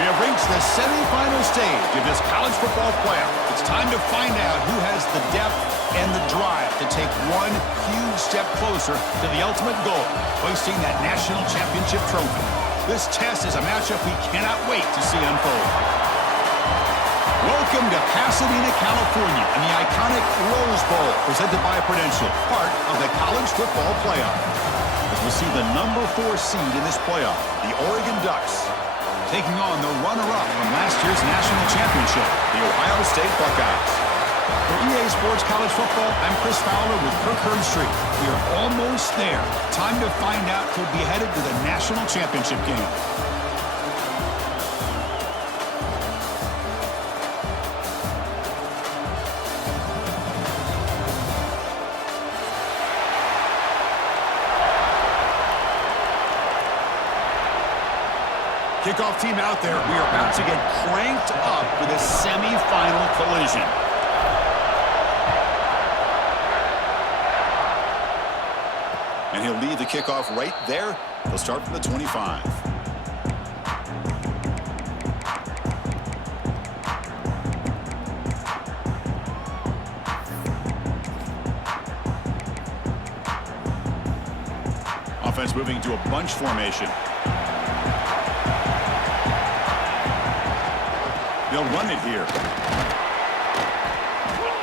We have reached the semifinal stage of this college football playoff. It's time to find out who has the depth and the drive to take one huge step closer to the ultimate goal, hoisting that national championship trophy. This test is a matchup we cannot wait to see unfold. Welcome to Pasadena, California, and the iconic Rose Bowl, presented by Prudential, part of the college football playoff. As we'll see the number 4 seed in this playoff, the Oregon Ducks, taking on the runner-up from last year's national championship, the Ohio State Buckeyes. For EA Sports College Football, I'm Chris Fowler with Kirk Herbstreit. We are almost there. Time to find out who'll be headed to the national championship game. Kickoff team out there. We are about to get cranked up for this semifinal collision. And he'll lead the kickoff right there. He'll start from the 25. Offense moving into a bunch formation. They'll run it here.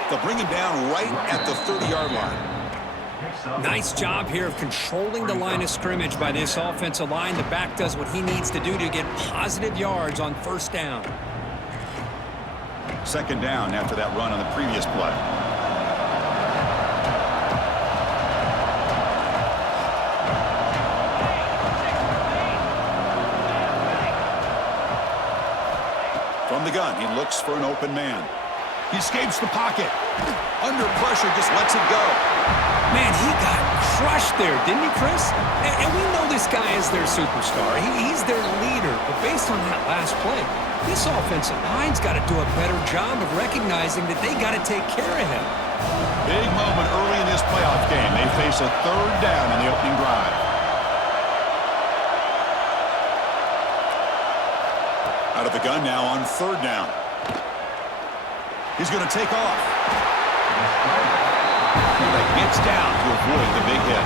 They'll bring him down right at the 30-yard line. Nice job here of controlling the line of scrimmage by this offensive line. The back does what he needs to do to get positive yards on first down. Second down after that run on the previous play. From the gun, he looks for an open man. He escapes the pocket. Under pressure, just lets it go. Man, he got crushed there, didn't he, Chris? And we know this guy is their superstar. He's their leader. But based on that last play, this offensive line's got to do a better job of recognizing that they got to take care of him. Big moment early in this playoff game. They face a third down in the opening drive. Out of the gun now on third down. He's going to take off. He gets down to avoid the big hit.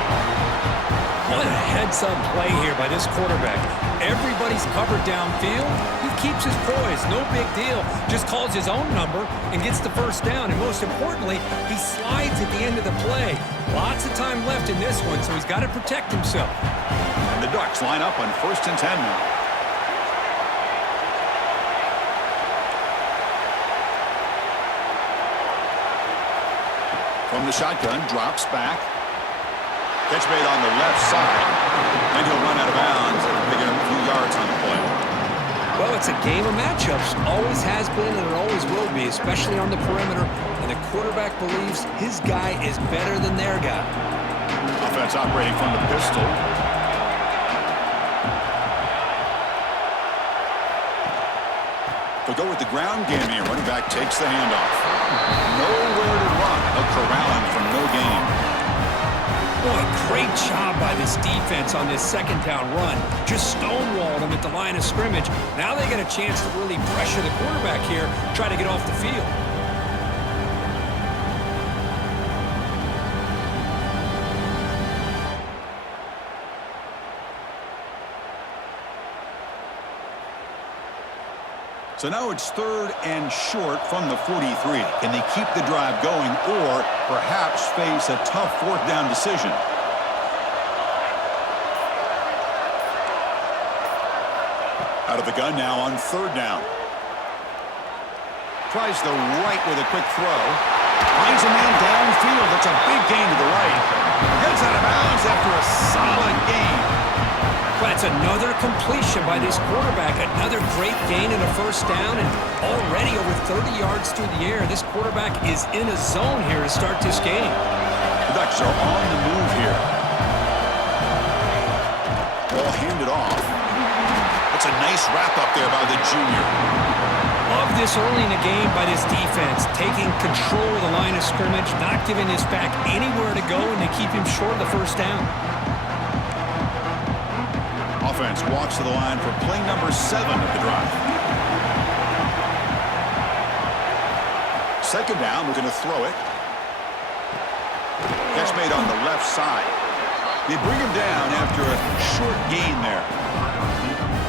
What a heads-up play here by this quarterback. Everybody's covered downfield. He keeps his poise. No big deal. Just calls his own number and gets the first down. And most importantly, he slides at the end of the play. Lots of time left in this one, so he's got to protect himself. And the Ducks line up on 1st and 10 now. From the shotgun, drops back. Catch made on the left side. And he'll run out of bounds and pick up a few yards on the play. Well, it's a game of matchups. Always has been and it always will be, especially on the perimeter. And the quarterback believes his guy is better than their guy. Offense operating from the pistol. They'll go with the ground game here. Running back takes the handoff. Nowhere to run. A corralling from no gain. Boy, great job by this defense on this second down run. Just stonewalled him at the line of scrimmage. Now they get a chance to really pressure the quarterback here, try to get off the field. So now it's third and short from the 43. Can they keep the drive going or perhaps face a tough 4th down decision? Out of the gun now on 3rd down. Tries the right with a quick throw. Finds a man downfield. That's a big gain to the right. Heads out of bounds after a solid gain. That's another completion by this quarterback. Another great gain in a first down, and already over 30 yards through the air. This quarterback is in a zone here to start this game. The Ducks are on the move here. Ball handed off. That's a nice wrap up there by the junior. Love this early in the game by this defense, taking control of the line of scrimmage, not giving this back anywhere to go, and they keep him short of the first down. Offense walks to the line for play number 7 of the drive. second down, looking to throw it. Catch made on the left side. They bring him down after a short gain there.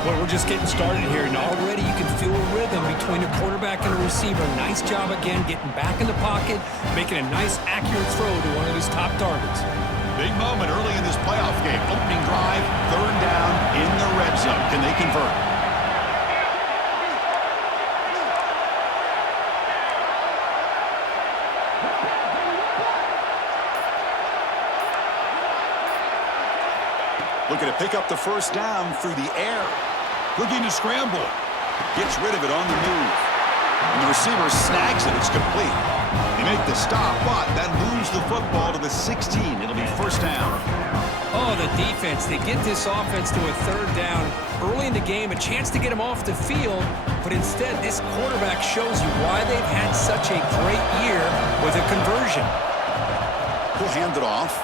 Well, we're just getting started here, and already you can feel a rhythm between a quarterback and a receiver. Nice job again getting back in the pocket, making a nice, accurate throw to one of his top targets. Big moment early in this playoff game. Opening drive, third down in the red zone. Can they convert? Looking to pick up the first down through the air. Looking to scramble. Gets rid of it on the move. And the receiver snags it. It's complete. They make the stop, but that moves the football to the 16. It'll be first down. Oh, the defense. They get this offense to a third down early in the game, a chance to get them off the field, but instead this quarterback shows you why they've had such a great year with a conversion. He'll hand it off.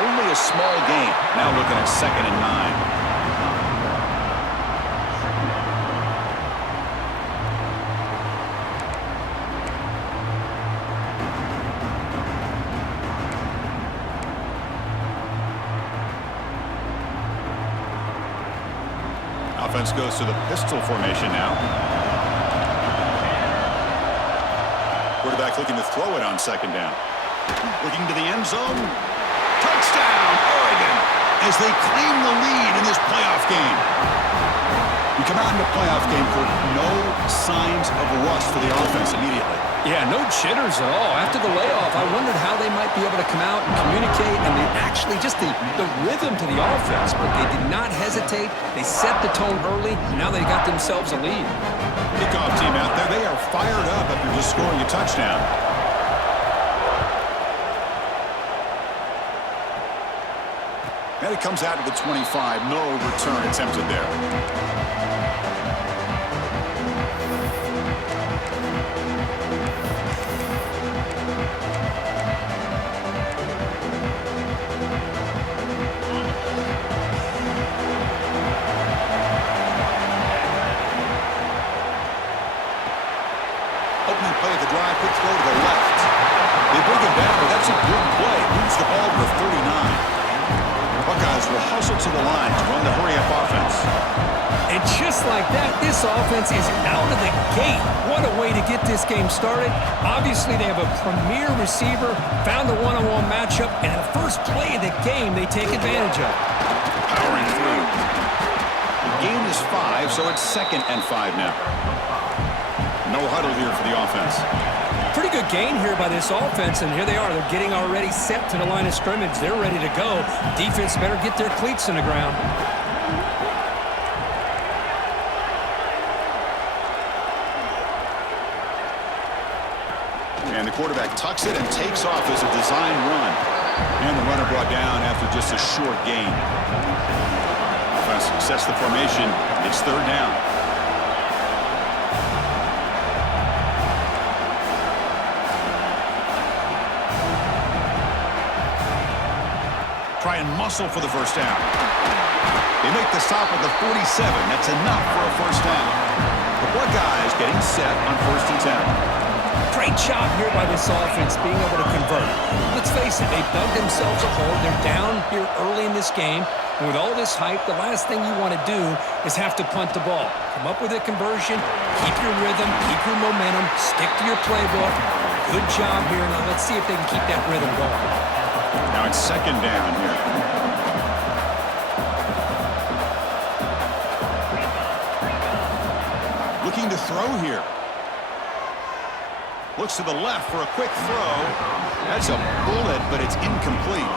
Only a small gain. Now looking at 2nd and 9. Offense goes to the pistol formation now. Quarterback looking to throw it on 2nd down. Looking to the end zone. Touchdown, Oregon, as they claim the lead in this playoff game. We come out in the playoff game for no signs of rust for the offense immediately. Yeah, no jitters at all. After the layoff, I wondered how they might be able to come out and communicate, and they actually just the rhythm to the offense, but they did not hesitate. They set the tone early, and now they got themselves a lead. Kickoff team out there, they are fired up after just scoring a touchdown. And it comes out to the 25. No return attempted there. Opening play of the drive, quick throw to the left. They bring him down, but that's a good play. Moves the ball to 39. Buckeyes will hustle to the line to run the hurry-up offense. And just like that, this offense is out of the gate. What a way to get this game started. Obviously, they have a premier receiver, found a one-on-one matchup, and the first play of the game they take advantage of. Powering through. The gain is 5, so it's 2nd and 5 now. No huddle here for the offense. Pretty good gain here by this offense, and here they are. They're getting already set to the line of scrimmage. They're ready to go. Defense better get their cleats in the ground. And the quarterback tucks it and takes off as a design run. And the runner brought down after just a short gain. Offense sets the formation. It's third down. Try and muscle for the first down. They make the stop at the 47. That's enough for a first down. The Buckeyes getting set on 1st and 10. Great job here by this offense being able to convert. Let's face it, they've dug themselves a hole. They're down here early in this game. And with all this hype, the last thing you want to do is have to punt the ball. Come up with a conversion, keep your rhythm, keep your momentum, stick to your playbook. Good job here. Now let's see if they can keep that rhythm going. Now it's 2nd down here. Looking to throw here. Looks to the left for a quick throw. That's a bullet, but it's incomplete.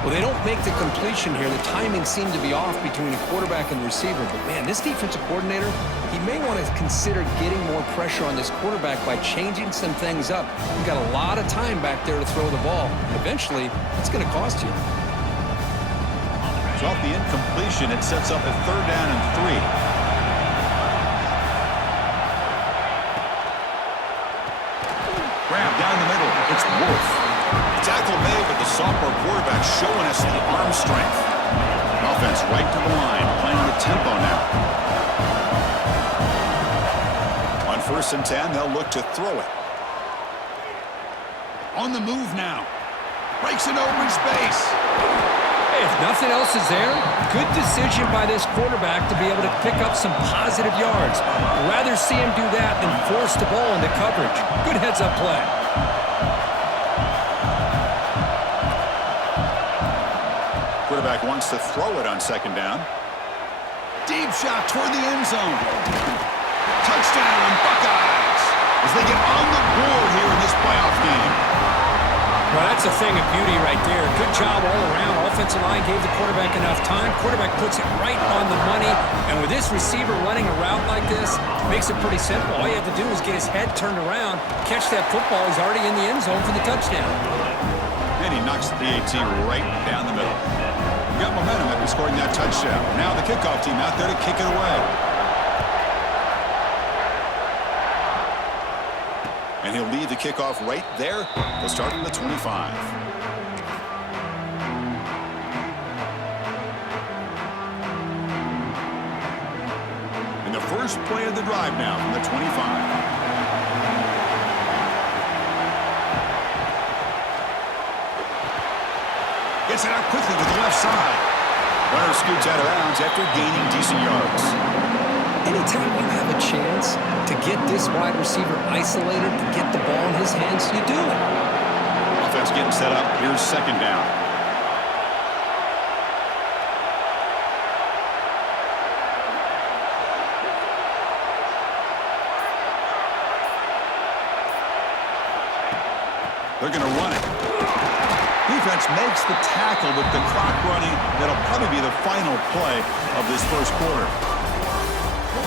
Well, they don't make the completion here. The timing seemed to be off between the quarterback and the receiver. But, man, this defensive coordinator, he may want to consider getting more pressure on this quarterback by changing some things up. You've got a lot of time back there to throw the ball. Eventually, it's going to cost you. So off the incompletion, it sets up a 3rd down and 3. Grab down the middle. It's Wolf. Tackle made, but the sophomore quarterback showing us the arm strength. Offense right to the line, playing the tempo now. On 1st and 10, they'll look to throw it. On the move now. Breaks an open space. Hey, if nothing else is there, good decision by this quarterback to be able to pick up some positive yards. Rather see him do that than force the ball into coverage. Good heads-up play. Quarterback wants to throw it on second down. Deep shot toward the end zone. Touchdown, Buckeyes, as they get on the board here in this playoff game. Well, that's a thing of beauty right there. Good job all around. Offensive line gave the quarterback enough time. Quarterback puts it right on the money. And with this receiver running a route like this, makes it pretty simple. All you have to do is get his head turned around, catch that football. He's already in the end zone for the touchdown. And he knocks the PAT right down the middle. Got momentum after scoring that touchdown. Now the kickoff team out there to kick it away. And he'll lead the kickoff right there. They'll start from the 25. And the first play of the drive now from the 25. Gets it out quickly with the left side. Runner scoots out of bounds after gaining decent yards. Anytime you have a chance to get this wide receiver isolated, to get the ball in his hands, you do it. Offense getting set up. Here's second down. They're going to run it. Defense makes the tackle with the clock running. That'll probably be the final play of this first quarter.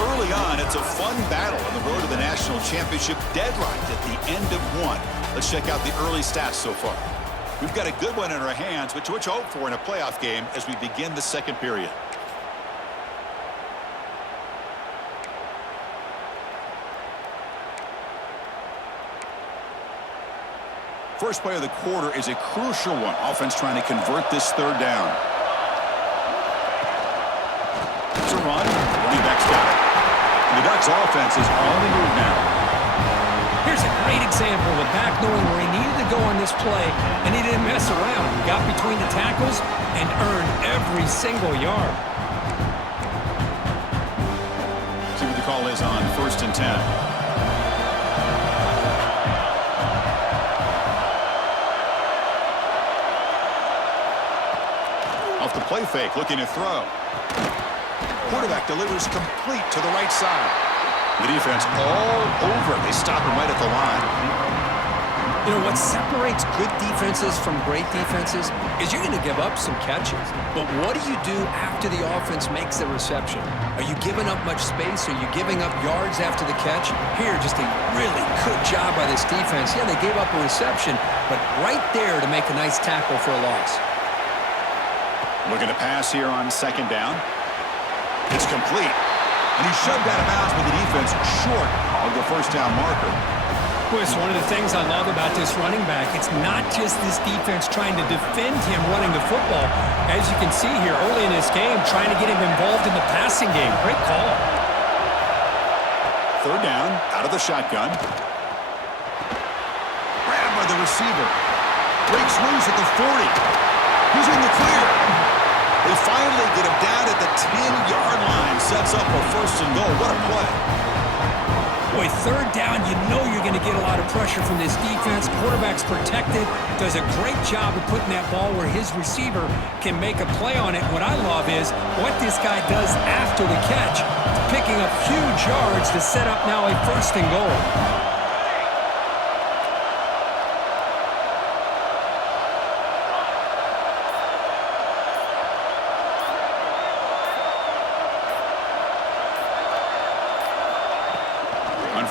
Early on, it's a fun battle on the road to the national championship, deadlocked at the end of one. Let's check out the early stats so far. We've got a good one in our hands, which we'll hope for in a playoff game as we begin the second period. First play of the quarter is a crucial one. Offense trying to convert this third down. It's a run. Running back's got it. The Ducks offense is on the move now. Here's a great example of a back knowing where he needed to go on this play, and he didn't mess around. He got between the tackles and earned every single yard. See what the call is on 1st and 10. Off the play fake, looking to throw. Quarterback delivers complete to the right side. The defense all over. They stop him right at the line. You know, what separates good defenses from great defenses is you're going to give up some catches. But what do you do after the offense makes the reception? Are you giving up much space? Are you giving up yards after the catch? Here, just a really good job by this defense. Yeah, they gave up a reception, but right there to make a nice tackle for a loss. Looking to pass here on second down. It's complete. And he's shoved out of bounds with the defense short of the first down marker. Well, it's one of the things I love about this running back. It's not just this defense trying to defend him running the football. As you can see here early in this game, trying to get him involved in the passing game. Great call. Third down, out of the shotgun. Grabbed by the receiver. Breaks loose at the 40. He's in the clear. They finally get him down at the 10-yard line. Sets up a first and goal. What a play. Boy, third down, you know you're going to get a lot of pressure from this defense. Quarterback's protected. Does a great job of putting that ball where his receiver can make a play on it. What I love is what this guy does after the catch, picking up huge yards to set up now a first and goal.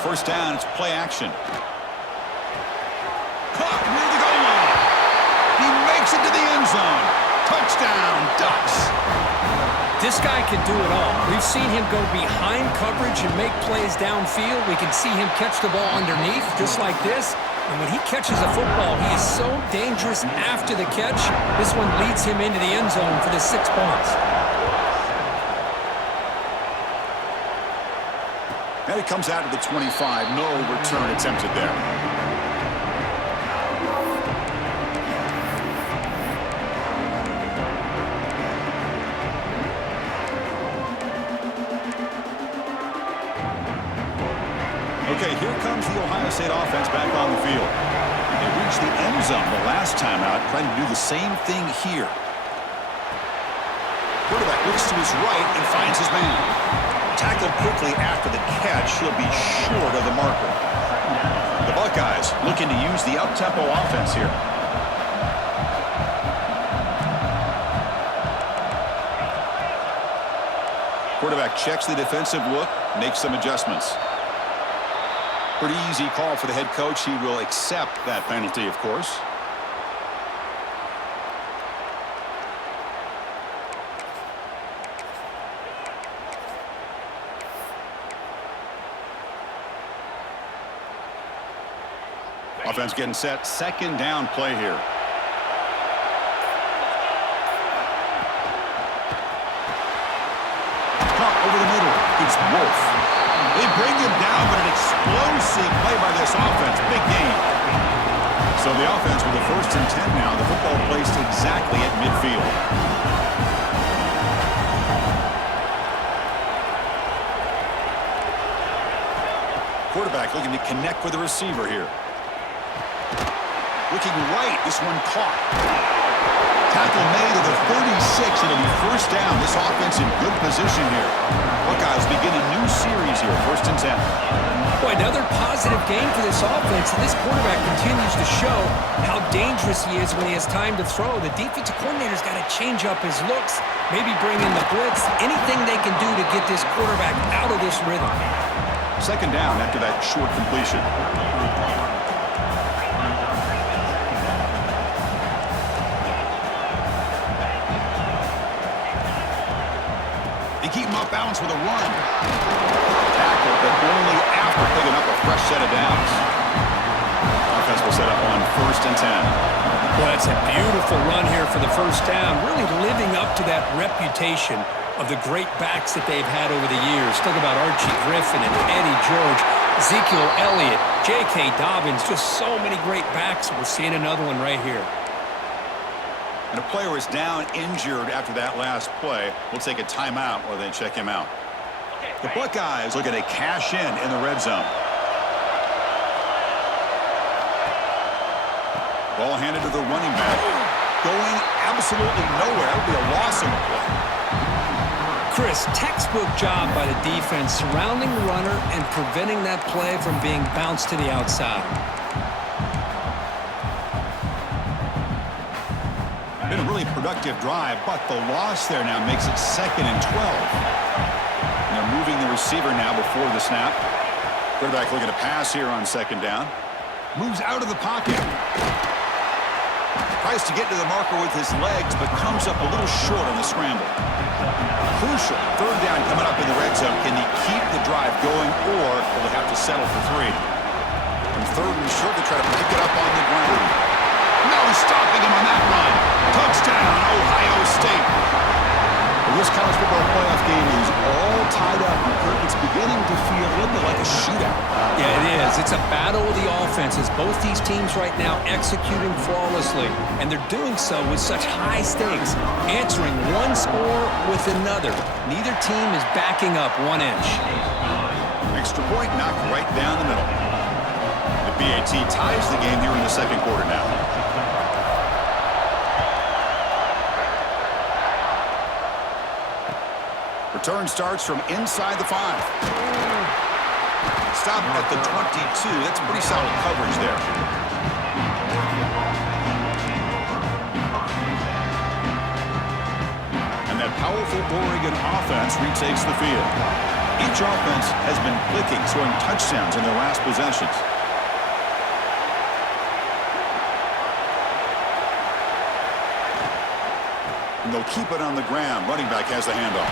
First down, it's play action. Caught near the goal line. He makes it to the end zone. Touchdown, Ducks. This guy can do it all. We've seen him go behind coverage and make plays downfield. We can see him catch the ball underneath, just like this. And when he catches a football, he is so dangerous after the catch. This one leads him into the end zone for the 6 points. And it comes out to the 25. No return attempted there. Okay, here comes the Ohio State offense back on the field. They reached the end zone the last time out, trying to do the same thing here. Quarterback looks to his right and finds his man. Tackled quickly after the catch. He'll be short of the marker. The Buckeyes looking to use the up-tempo offense here. Quarterback checks the defensive look, makes some adjustments. Pretty easy call for the head coach. He will accept that penalty, of course. Offense getting set. Second down play here. Caught over the middle. It's Wolf. They bring him down, but an explosive play by this offense. Big game. So the offense with the 1st and 10 now. The football placed exactly at midfield. Quarterback looking to connect with the receiver here. Looking right, this one caught. Tackle made at the 36. It'll be 1st down. This offense in good position here. Buckeyes begin a new series here, 1st and 10. Boy, another positive game for this offense, and this quarterback continues to show how dangerous he is when he has time to throw. The defensive coordinator's got to change up his looks, maybe bring in the blitz, anything they can do to get this quarterback out of this rhythm. 2nd down after that short completion. Keep him off balance with a run. Tackle, but only after picking up a fresh set of downs. Offense will set up on 1st and 10. Well, it's a beautiful run here for the 1st down, really living up to that reputation of the great backs that they've had over the years. Talk about Archie Griffin and Eddie George, Ezekiel Elliott, J.K. Dobbins, just so many great backs. We're seeing another one right here. And a player is down injured after that last play. We'll take a timeout while they check him out. The Buckeyes looking to cash in the red zone. Ball handed to the running back. Going absolutely nowhere. That'll be a loss on the play. Chris, textbook job by the defense surrounding the runner and preventing that play from being bounced to the outside. Been a really productive drive, but the loss there now makes it 2nd and 12. And they're moving the receiver now before the snap. Quarterback looking to pass here on 2nd down. Moves out of the pocket. Tries to get to the marker with his legs, but comes up a little short on the scramble. Crucial 3rd down coming up in the red zone. Can he keep the drive going, or will they have to settle for 3? From 3rd and short, they try to pick it up on the ground. No stopping him on that run. Touchdown, Ohio State. Well, this college football playoff game is all tied up. It's beginning to feel a little bit like a shootout. Yeah, it is. It's a battle of the offenses. Both these teams right now executing flawlessly, and they're doing so with such high stakes, answering one score with another. Neither team is backing up 1 inch. Extra point knocked right down the middle. The BAT ties the game here in the 2nd quarter now. Return starts from inside the 5. Stop at the 22. That's pretty solid coverage there. And that powerful Oregon offense retakes the field. Each offense has been clicking, scoring touchdowns in their last possessions. And they'll keep it on the ground. Running back has the handoff.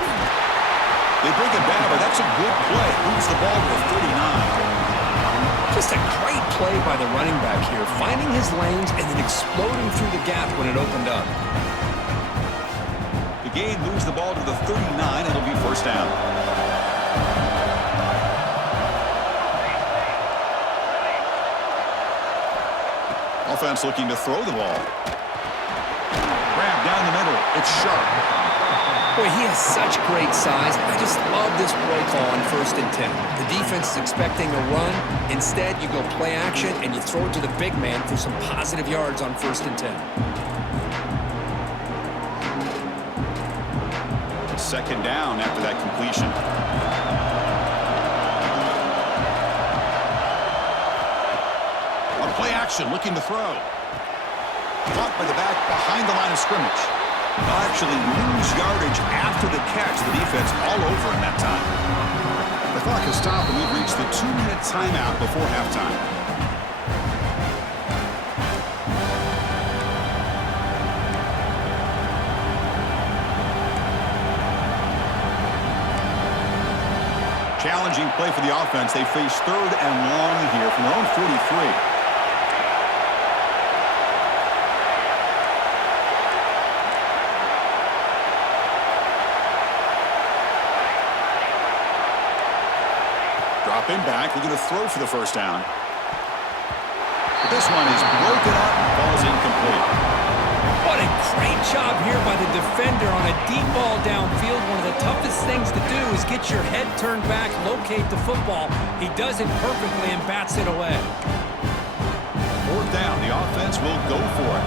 They bring it down, but that's a good play. Moves the ball to the 39. Just a great play by the running back here, finding his lanes and then exploding through the gap when it opened up. The gain moves the ball to the 39. It'll be 1st down. Offense looking to throw the ball. Grab down the middle. It's sharp. Boy, he has such great size. I just love this play call on 1st and 10. The defense is expecting a run. Instead, you go play action, and you throw it to the big man for some positive yards on 1st and 10. 2nd down after that completion. On play action, looking to throw. Caught by the back behind the line of scrimmage. They'll actually lose yardage after the catch. The defense all over in that time. The clock has stopped, and we've reached the 2-minute timeout before halftime. Challenging play for the offense. They face 3rd and long here from their own 43. Dropping back, looking to throw for the 1st down. But this one is broken up, falls incomplete. What a great job here by the defender on a deep ball downfield. One of the toughest things to do is get your head turned back, locate the football. He does it perfectly and bats it away. 4th down, the offense will go for it.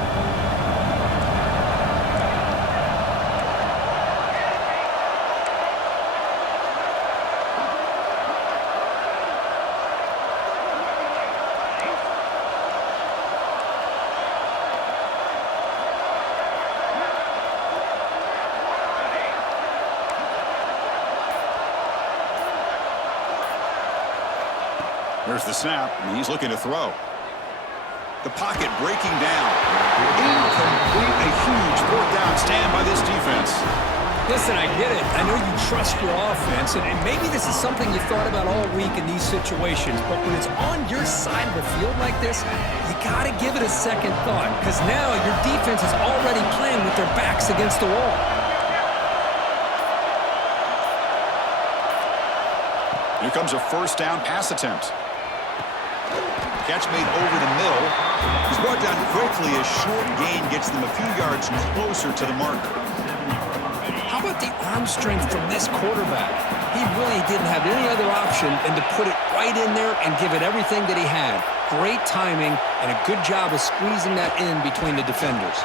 There's the snap, and he's looking to throw. The pocket breaking down. Incomplete, a huge 4th down stand by this defense. Listen, I get it. I know you trust your offense, and maybe this is something you thought about all week in these situations, but when it's on your side of the field like this, you got to give it a second thought, because now your defense is already playing with their backs against the wall. Here comes a 1st down pass attempt. Catch made over the middle. He's brought down quickly. A short gain gets them a few yards closer to the marker. How about the arm strength from this quarterback? He really didn't have any other option than to put it right in there and give it everything that he had. Great timing and a good job of squeezing that in between the defenders.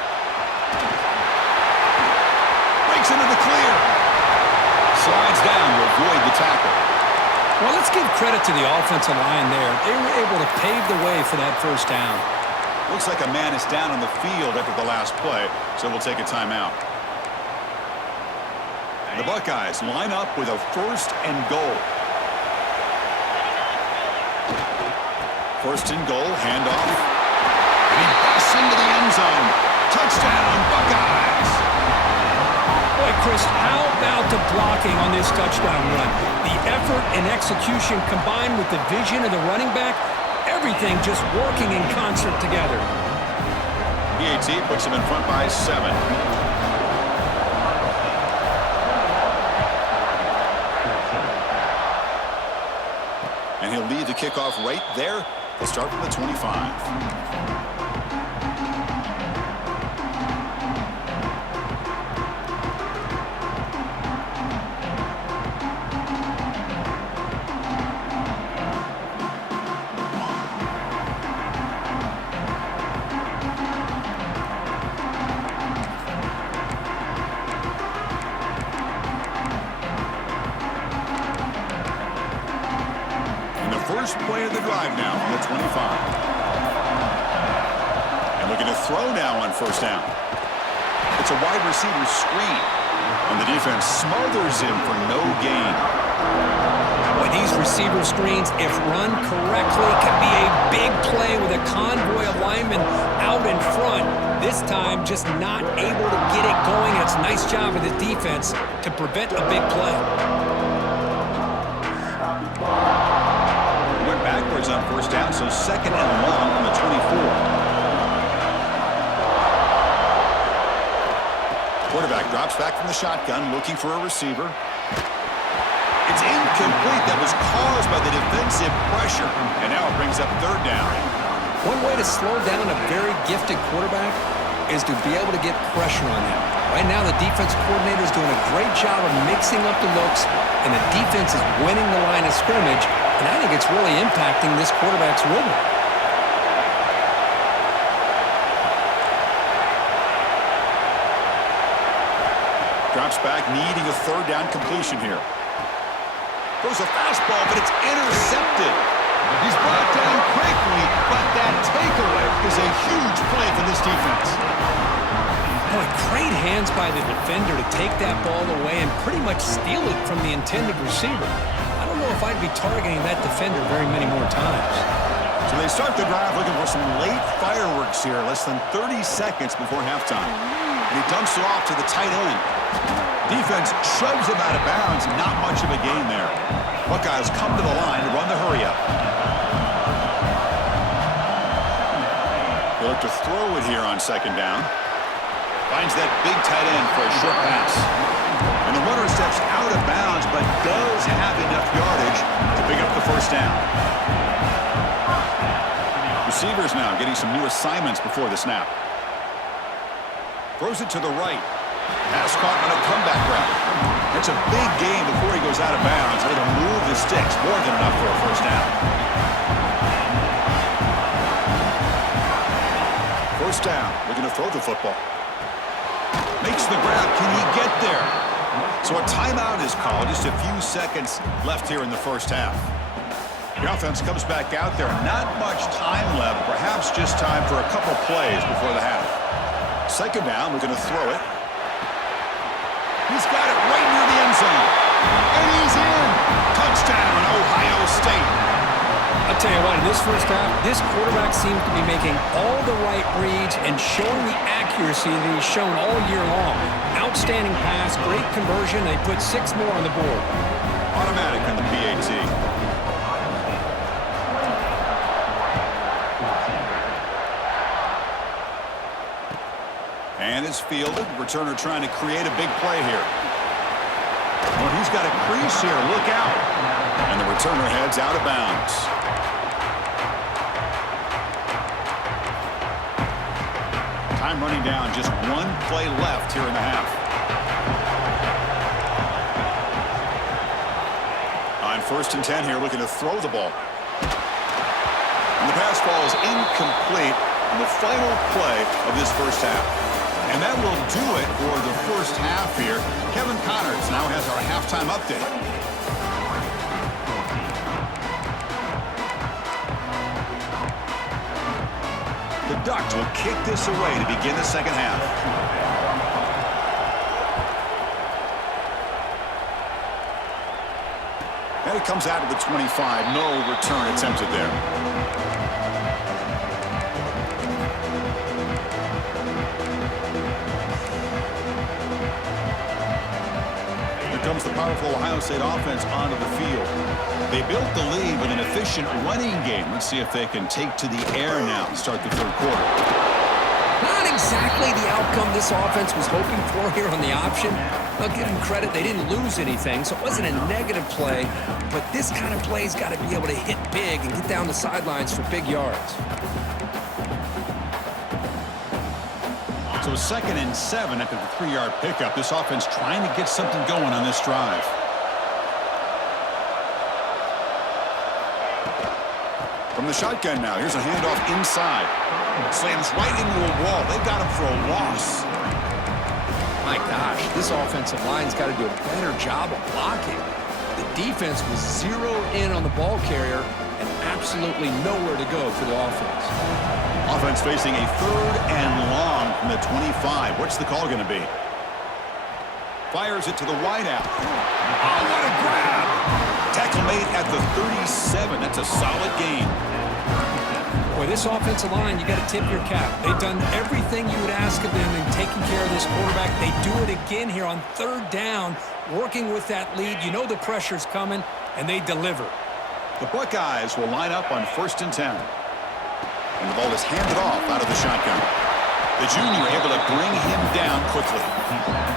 Breaks into the clear. Slides down to avoid the tackle. Well, let's give credit to the offensive line there. They were able to pave the way for that 1st down. Looks like a man is down on the field after the last play, so we'll take a timeout. The Buckeyes line up with a 1st and goal. 1st and goal, handoff. And he busts into the end zone. Touchdown, Buckeyes! Boy, Chris, how about the blocking on this touchdown run? The effort and execution combined with the vision of the running back, everything just working in concert together. PAT puts him in front by 7. And he'll lead the kickoff right there. He'll start from the 25. First play of the drive now from the 25. And looking to throw now on 1st down. It's a wide receiver screen. And the defense smothers him for no gain. Boy, these receiver screens, if run correctly, can be a big play with a convoy of linemen out in front. This time, just not able to get it going. It's a nice job of the defense to prevent a big play. Backwards on 1st down, so 2nd and long on the 24. Quarterback drops back from the shotgun, looking for a receiver. It's incomplete. That was caused by the defensive pressure, and now it brings up 3rd down. One way to slow down a very gifted quarterback, is to be able to get pressure on him. Right now, the defense coordinator is doing a great job of mixing up the looks, and the defense is winning the line of scrimmage, and I think it's really impacting this quarterback's rhythm. Drops back, needing a third down completion here. Throws a fastball, but it's intercepted. He's brought down quickly, but that takeaway is a huge play for this defense. Boy, great hands by the defender to take that ball away and pretty much steal it from the intended receiver. I don't know if I'd be targeting that defender very many more times. So they start the drive looking for some late fireworks here, less than 30 seconds before halftime. And he dumps it off to the tight end. Defense shoves him out of bounds. Not much of a gain there. Buckeyes come to the line to run the hurry-up. He'll look to throw it here on second down. Finds that big tight end for a short pass. And the runner steps out of bounds, but does have enough yardage to pick up the first down. Receivers now getting some new assignments before the snap. Throws it to the right. Pass caught on a comeback route. It's a big gain before he goes out of bounds. Able to move the sticks, more than enough for a first down. First down, looking to throw the football. Makes the grab. Can he get there? So a timeout is called. Just a few seconds left here in the first half. The offense comes back out there. Not much time left. Perhaps just time for a couple plays before the half. Second down, we're going to throw it. He's got it right near the end zone. And he's in. Touchdown, Ohio State. I'll tell you what, in this first half, this quarterback seems to be making all the right reads and showing the accuracy that he's shown all year long. Outstanding pass, great conversion. They put 6 more on the board. Automatic on the PAT. And it's fielded. Returner trying to create a big play here. Well, he's got a crease here. Look out. And the returner heads out of bounds. Time running down. Just one play left here in the half. On 1st and 10 here, looking to throw the ball. And the pass ball is incomplete in the final play of this first half. And that will do it for the first half here. Kevin Connors now has our halftime update. The Ducks will kick this away to begin the second half. And it comes out of the 25. No return attempted there. Comes the powerful Ohio State offense onto the field. They built the lead with an efficient running game. Let's see if they can take to the air now to start the third quarter. Not exactly the outcome this offense was hoping for here on the option. I'll give them credit. They didn't lose anything, so it wasn't a negative play. But this kind of play's got to be able to hit big and get down the sidelines for big yards. So 2nd and 7 after the 3-yard pickup. This offense trying to get something going on this drive. From the shotgun now. Here's a handoff inside. Slams right into a wall. They've got him for a loss. My gosh, this offensive line's got to do a better job of blocking. The defense was zeroed in on the ball carrier and absolutely nowhere to go for the offense. Offense facing a 3rd and long from the 25. What's the call going to be? Fires it to the wideout. Oh, what a grab! Tackle made at the 37. That's a solid gain. Boy, this offensive line, you got to tip your cap. They've done everything you would ask of them in taking care of this quarterback. They do it again here on 3rd down, working with that lead. You know the pressure's coming, and they deliver. The Buckeyes will line up on 1st and 10. And the ball is handed off out of the shotgun. The junior able to bring him down quickly.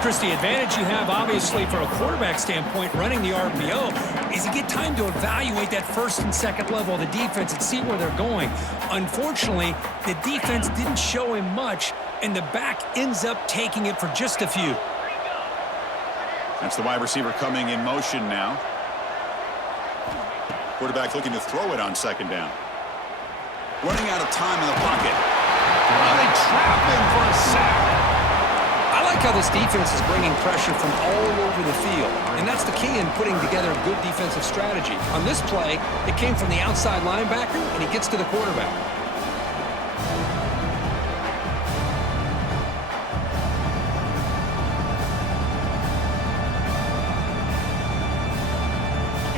Chris, the advantage you have, obviously, from a quarterback standpoint, running the RPO, is you get time to evaluate that 1st and 2nd level of the defense and see where they're going. Unfortunately, the defense didn't show him much and the back ends up taking it for just a few. That's the wide receiver coming in motion now. Quarterback looking to throw it on second down. Running out of time in the pocket. Oh, they trap him for a sack. I like how this defense is bringing pressure from all over the field, and that's the key in putting together a good defensive strategy. On this play, it came from the outside linebacker, and he gets to the quarterback.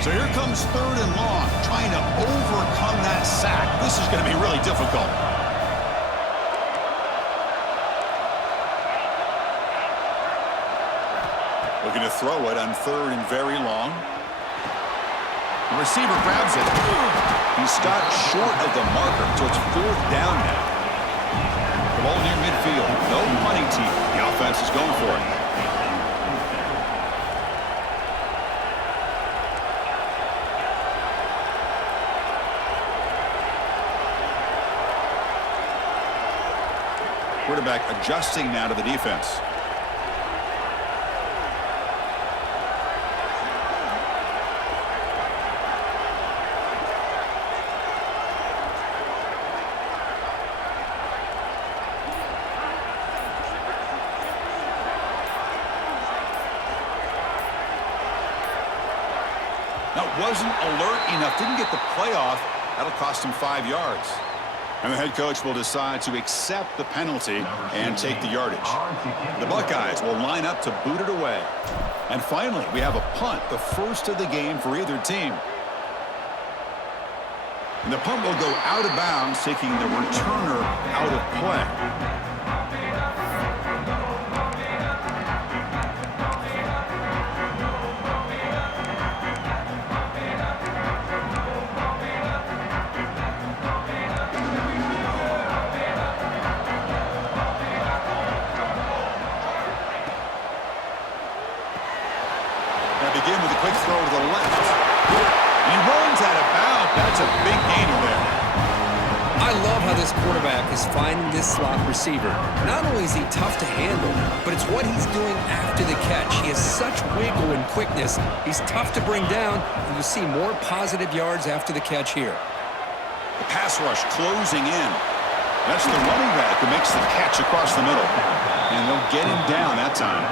So here comes third and long, trying to overcome that sack. This is going to be really difficult. Looking to throw it on third and very long. The receiver grabs it. He stopped short of the marker, so it's fourth down now. The ball near midfield. No punting team. The offense is going for it. Quarterback adjusting now to the defense. That wasn't alert enough. Didn't get the play off. That'll cost him 5 yards. And the head coach will decide to accept the penalty and take the yardage. The Buckeyes will line up to boot it away. And finally, we have a punt, the first of the game for either team. And the punt will go out of bounds, taking the returner out of play. Begin with a quick throw to the left. He runs out of bounds. That's a big gainer there. I love how this quarterback is finding this slot receiver. Not only is he tough to handle, but it's what he's doing after the catch. He has such wiggle and quickness. He's tough to bring down, and you'll see more positive yards after the catch here. The pass rush closing in. That's the running back who makes the catch across the middle. And they'll get him down that time.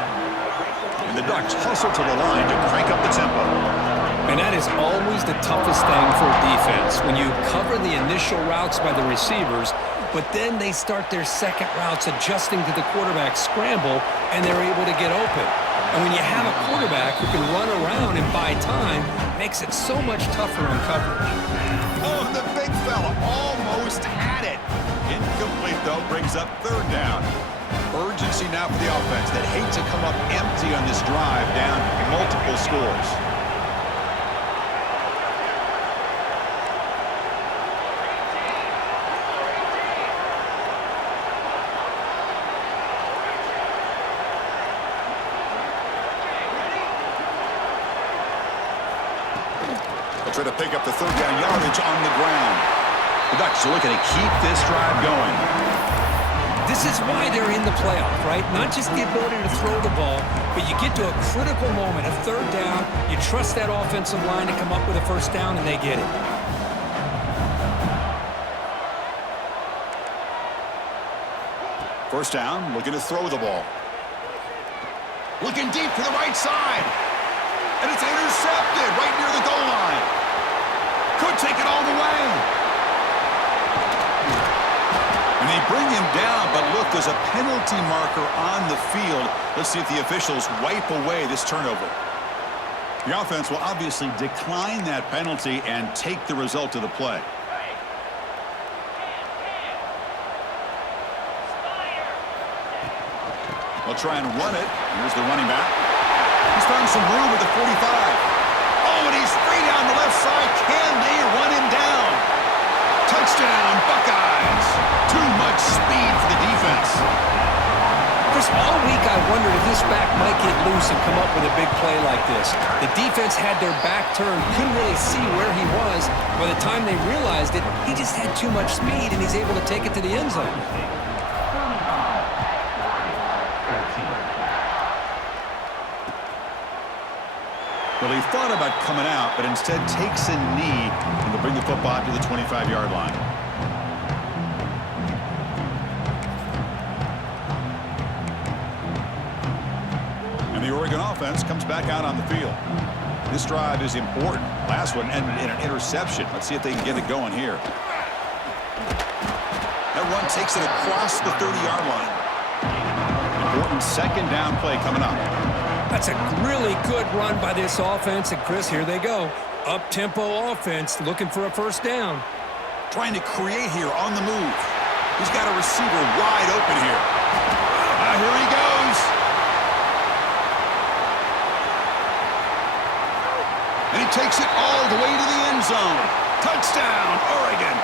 And the Ducks hustle to the line to crank up the tempo. And that is always the toughest thing for a defense, when you cover the initial routes by the receivers, but then they start their second routes adjusting to the quarterback scramble, and they're able to get open. And when you have a quarterback who can run around and buy time, it makes it so much tougher on coverage. Oh, the big fella almost had it. Incomplete, though, brings up third down. Urgency now for the offense that hate to come up empty on this drive, down multiple scores. They'll try to pick up the third down yardage on the ground. The Ducks are looking to keep this drive going. This is why they're in the playoff, right? Not just the ability to throw the ball, but you get to a critical moment, a third down, you trust that offensive line to come up with a first down, and they get it. First down, looking to throw the ball. Looking deep to the right side. And it's intercepted right near the goal line. Could take it all the way. And they bring him down, but look, there's a penalty marker on the field. Let's see if the officials wipe away this turnover. The offense will obviously decline that penalty and take the result of the play. They'll try and run it. Here's the running back. He's found some room at the 45. Oh, and he's free down the left side. Can they run him down? Touchdown, Buckeyes. Too much speed for the defense. Chris, all week I wondered if this back might get loose and come up with a big play like this. The defense had their back turned, couldn't really see where he was. By the time they realized it, he just had too much speed, and he's able to take it to the end zone. Well, he thought about coming out, but instead takes a knee and will bring the football to the 25-yard line. And the Oregon offense comes back out on the field. This drive is important. Last one ended in an interception. Let's see if they can get it going here. That run takes it across the 30-yard line. Important second down play coming up. That's a really good run by this offense. And, Chris, here they go. Up-tempo offense looking for a first down. Trying to create here on the move. He's got a receiver wide open here. Here he goes. And he takes it all the way to the end zone. Touchdown, Oregon.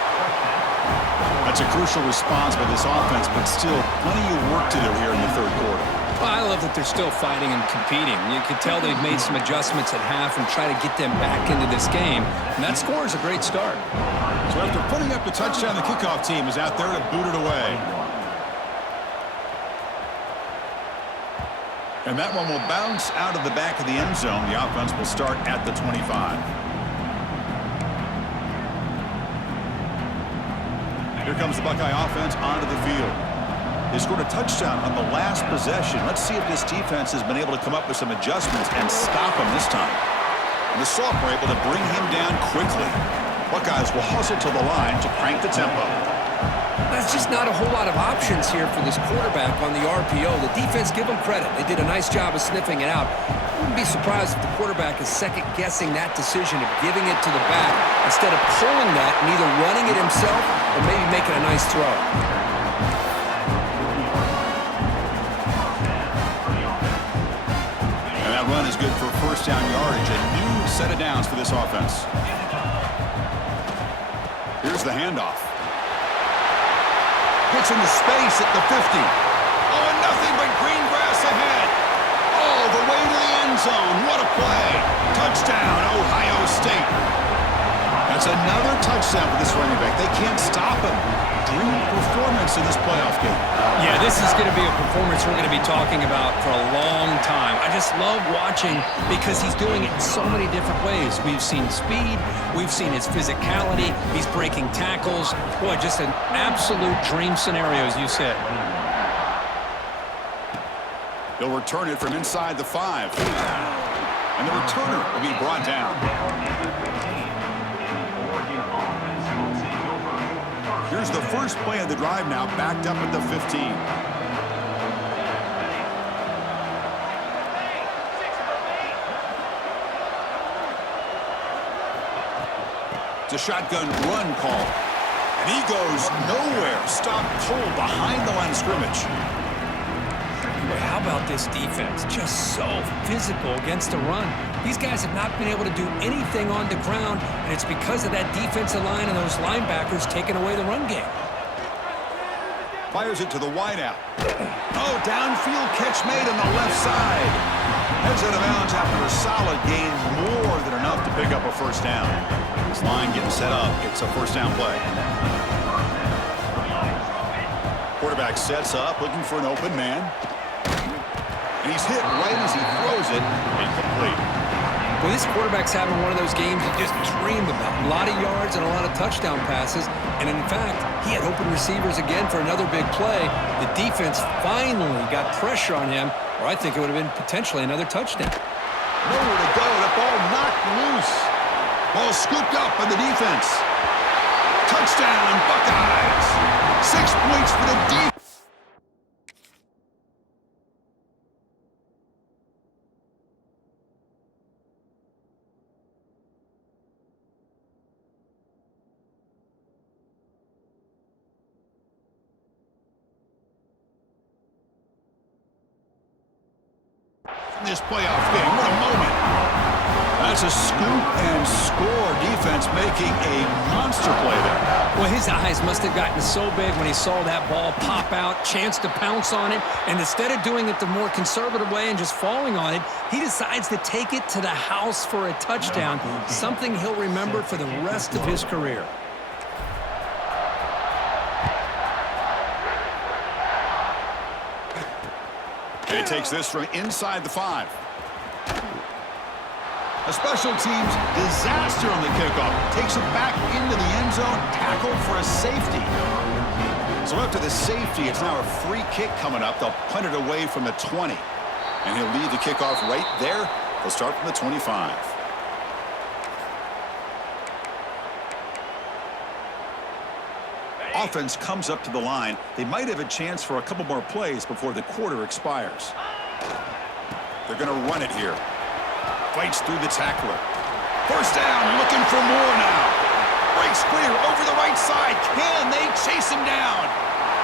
That's a crucial response by this offense, but still plenty of work to do here in the third quarter. Well, I love that they're still fighting and competing. You can tell they've made some adjustments at half and try to get them back into this game. And that score is a great start. So after putting up the touchdown, the kickoff team is out there to boot it away. And that one will bounce out of the back of the end zone. The offense will start at the 25. Here comes the Buckeye offense onto the field. They scored a touchdown on the last possession. Let's see if this defense has been able to come up with some adjustments and stop him this time. And the Soft were able to bring him down quickly. Buckeyes will hustle to the line to crank the tempo. There's just not a whole lot of options here for this quarterback on the RPO. The defense, give them credit. They did a nice job of sniffing it out. I wouldn't be surprised if the quarterback is second-guessing that decision of giving it to the back instead of pulling that and either running it himself or maybe making a nice throw. And that run is good for first down yardage. A new set of downs for this offense. Here's the handoff. Hits into space at the 50. Oh, and nothing but green grass ahead. All the way to the end zone. What a play. Touchdown, Ohio State. That's another touchdown for this running back. They can't stop him. Dream performance in this playoff game. Yeah, this is going to be a performance we're going to be talking about for a long time. I just love watching because he's doing it in so many different ways. We've seen speed. We've seen his physicality. He's breaking tackles. Boy, just an absolute dream scenario, as you said. They'll return it from inside the 5. And the returner will be brought down. Here's the first play of the drive now, backed up at the 15. It's a shotgun run call. And he goes nowhere. Stop cold behind the line of scrimmage. Boy, how about this defense? Just so physical against the run. These guys have not been able to do anything on the ground, and it's because of that defensive line and those linebackers taking away the run game. Fires it to the wideout. Oh, downfield catch made on the left side. Heads out of bounds after a solid gain, more than enough to pick up a first down. This line getting set up. It's a first down play. Quarterback sets up, looking for an open man. And he's hit right as he throws it. Incomplete. Well, this quarterback's having one of those games you just dreamed about. A lot of yards and a lot of touchdown passes. And in fact, he had open receivers again for another big play. The defense finally got pressure on him, or I think it would have been potentially another touchdown. Nowhere to go. The ball knocked loose. Ball scooped up by the defense. Touchdown, Buckeyes. 6 points for the defense. This playoff game. What a moment. That's a scoop and score defense making a monster play there. Well, his eyes must have gotten so big when he saw that ball pop out, chance to pounce on it, and instead of doing it the more conservative way and just falling on it, he decides to take it to the house for a touchdown, something he'll remember for the rest of his career. He takes this from inside the 5. A special teams disaster on the kickoff. Takes it back into the end zone, tackled for a safety. So after the safety, it's now a free kick coming up. They'll punt it away from the 20. And he'll leave the kickoff right there. They'll start from the 25. Offense comes up to the line. They might have a chance for a couple more plays before the quarter expires. They're going to run it here. Fights through the tackler. First down, looking for more now. Breaks clear over the right side. Can they chase him down?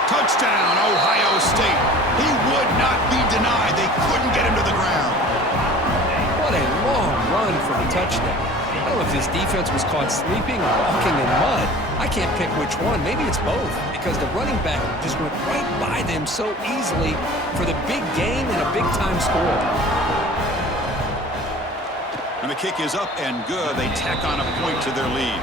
Touchdown, Ohio State. He would not be denied. They couldn't get him to the ground. What a long run for the touchdown. I don't know if this defense was caught sleeping or walking in mud. I can't pick which one. Maybe it's both, because the running back just went right by them so easily for the big gain and a big-time score. And the kick is up and good. They tack on a point to their lead.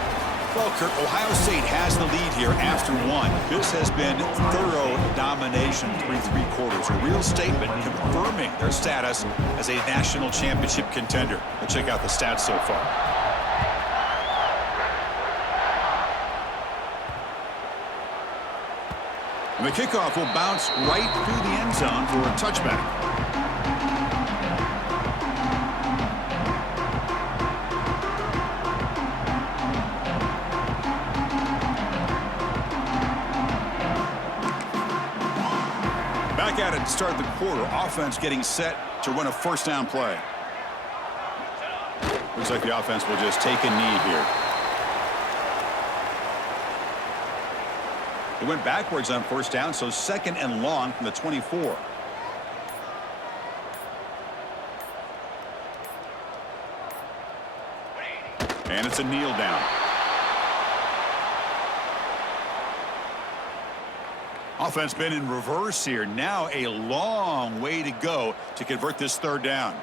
Well, Kurt, Ohio State has the lead here after one. This has been thorough domination through 3 quarters. A real statement confirming their status as a national championship contender. Let's check out the stats so far. And the kickoff will bounce right through the end zone for a touchback. Back at it to start the quarter. Offense getting set to run a first down play. Looks like the offense will just take a knee here. They went backwards on first down, so second and long from the 24. And it's a kneel down. Offense been in reverse here. Now a long way to go to convert this third down.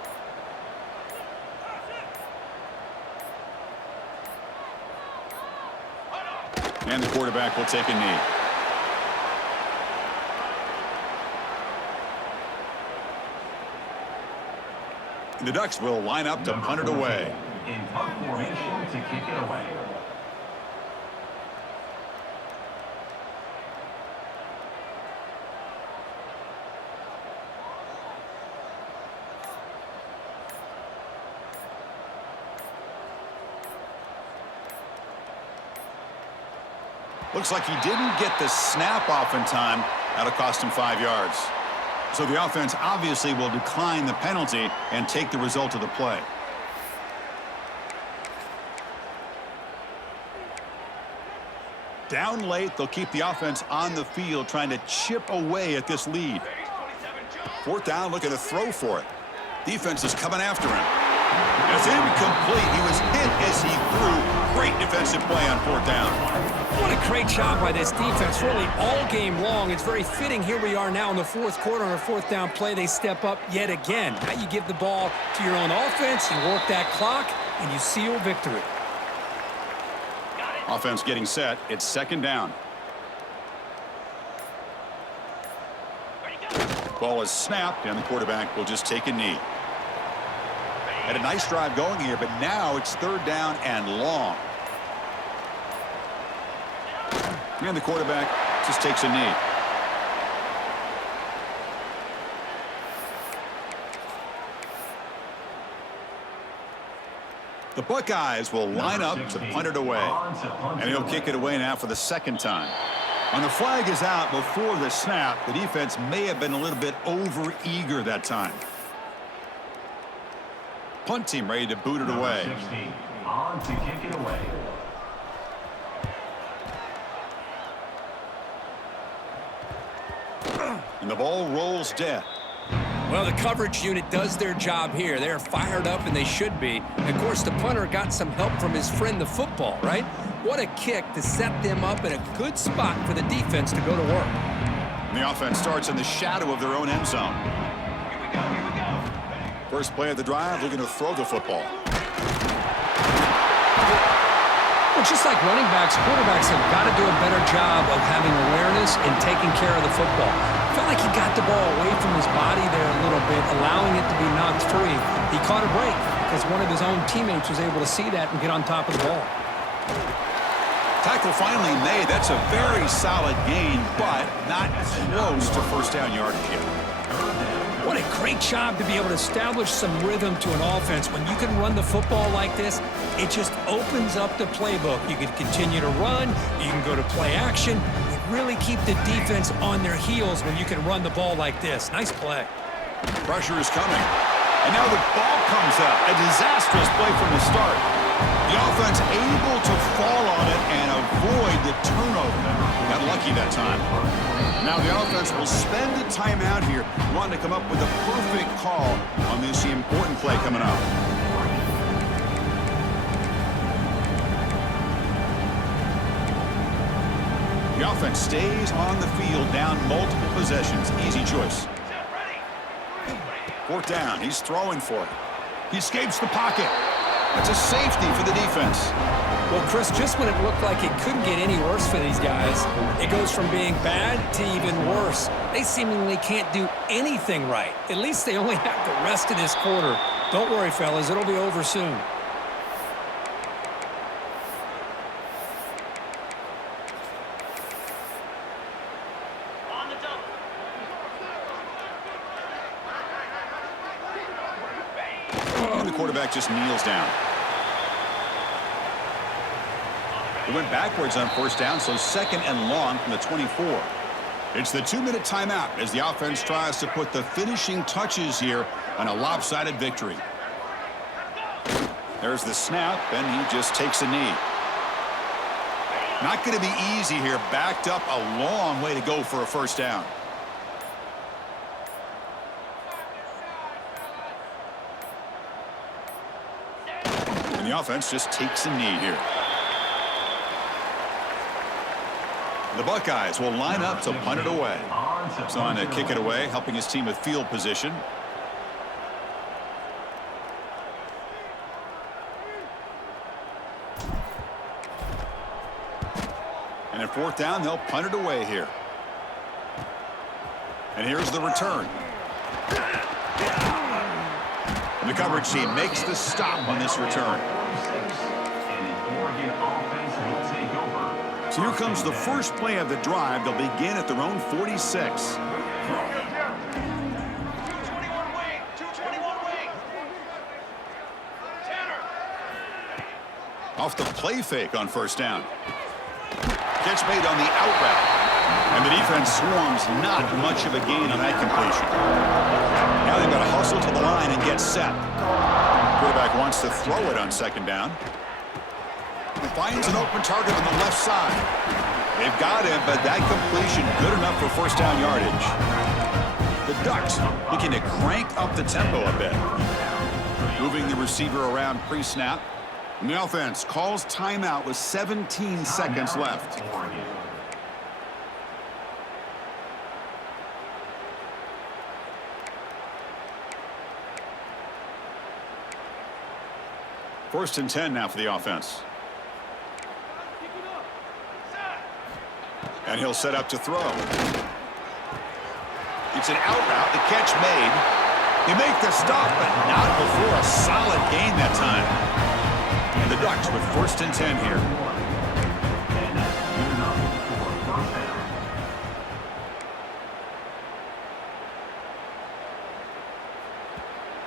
And the quarterback will take a knee. The Ducks will line up to punt it away. In punt formation to kick it away. Looks like he didn't get the snap off in time. That'll cost him 5 yards. So the offense obviously will decline the penalty and take the result of the play. Down late, they'll keep the offense on the field trying to chip away at this lead. Fourth down, looking to throw for it. Defense is coming after him. It's incomplete. He was hit as he threw. Great defensive play on fourth down. What a great job by this defense, really all game long. It's very fitting. Here we are now in the fourth quarter on a fourth down play. They step up yet again. Now you give the ball to your own offense, you work that clock, and you seal victory. Offense getting set. It's second down. Ball is snapped, and the quarterback will just take a knee. Had a nice drive going here, but now it's third down and long. And the quarterback just takes a knee. The Buckeyes will line up to punt it away. And he'll kick it away now for the second time. When the flag is out before the snap, the defense may have been a little bit over-eager that time. Punt team ready to boot it away. On to kick it away. And the ball rolls dead. Well, the coverage unit does their job here. They're fired up, and they should be. And of course, the punter got some help from his friend, the football, right? What a kick to set them up in a good spot for the defense to go to work. And the offense starts in the shadow of their own end zone. First play of the drive, looking to throw the football. Well, just like running backs, quarterbacks have got to do a better job of having awareness and taking care of the football. I felt like he got the ball away from his body there a little bit, allowing it to be knocked free. He caught a break, because one of his own teammates was able to see that and get on top of the ball. Tackle finally made. That's a very solid gain, but not close to first down yardage yet. What a great job to be able to establish some rhythm to an offense. When you can run the football like this, it just opens up the playbook. You can continue to run. You can go to play action. You really keep the defense on their heels when you can run the ball like this. Nice play. Pressure is coming. And now the ball comes up. A disastrous play from the start. The offense able to fall on it and avoid the turnover. Got lucky that time. Now the offense will spend a timeout here, wanting to come up with a perfect call on this important play coming up. The offense stays on the field, down multiple possessions. Easy choice. Fourth down. He's throwing for it. He escapes the pocket. It's a safety for the defense. Well, Chris, just when it looked like it couldn't get any worse for these guys, it goes from being bad to even worse. They seemingly can't do anything right. At least they only have the rest of this quarter. Don't worry, fellas. It'll be over soon. And the quarterback just kneels down. He went backwards on first down, so second and long from the 24. It's the 2-minute timeout as the offense tries to put the finishing touches here on a lopsided victory. There's the snap, and he just takes a knee. Not going to be easy here. Backed up a long way to go for a first down. And the offense just takes a knee here. The Buckeyes will line up to punt it away. So on to kick it away, helping his team with field position. And at fourth down, they'll punt it away here. And here's the return. And the coverage team makes the stop on this return. So here comes the first play of the drive. They'll begin at their own 46. Off the play fake on first down. Catch made on the out route. And the defense swarms, not much of a gain on that completion. Now they've got to hustle to the line and get set. Quarterback wants to throw it on second down. Finds an open target on the left side. They've got him, but that completion good enough for first down yardage. The Ducks looking to crank up the tempo a bit. Moving the receiver around pre-snap. And the offense calls timeout with 17 seconds left. First and 10 now for the offense. And he'll set up to throw. It's an out route. The catch made. They make the stop, but not before a solid gain that time. And the Ducks with first and 10 here.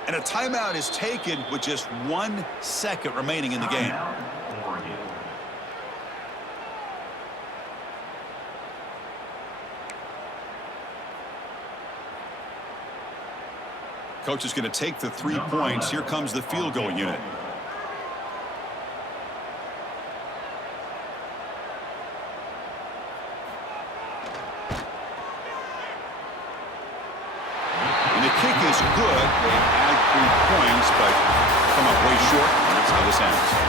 And a timeout is taken with just 1 second remaining in the game. Coach is going to take the 3 points. Here comes the field goal unit. And the kick is good. They add 3 points, but come up way short. And that's how this ends.